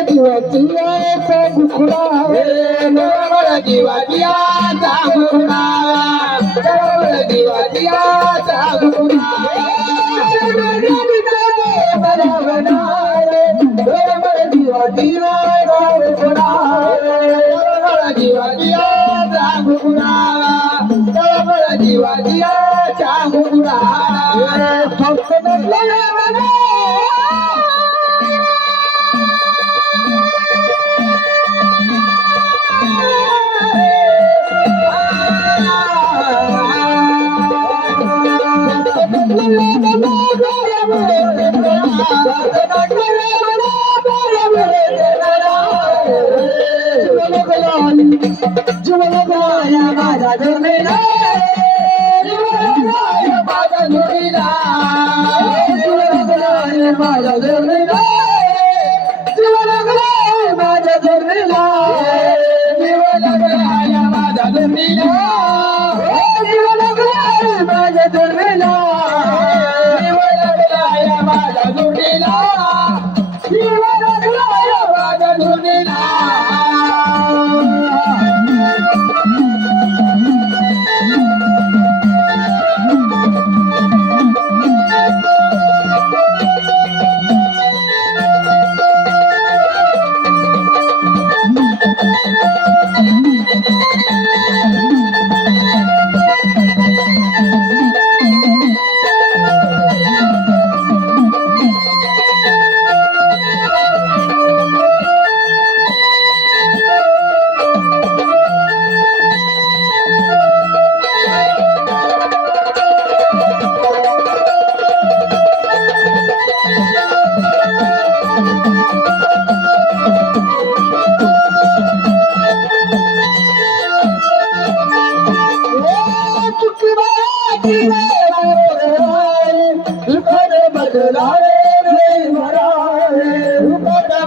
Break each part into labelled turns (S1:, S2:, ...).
S1: जीवाची आचा गुखुडा
S2: हे नवळ जीवाची आचा नवळ जीवाची आचा गुणा जीवाची आचा
S1: माझा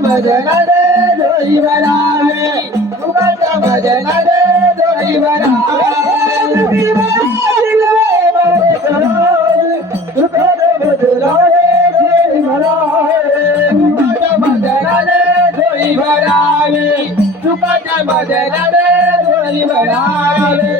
S2: भजनाडे दोई बनावे तुकाच्या भजनाडे दोई बनावे। तुकाच्या भजनाडे दोई बनावे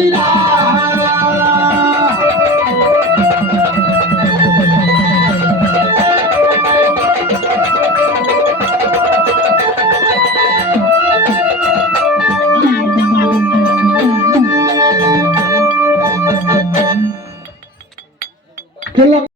S2: Mira.
S1: జిల్లా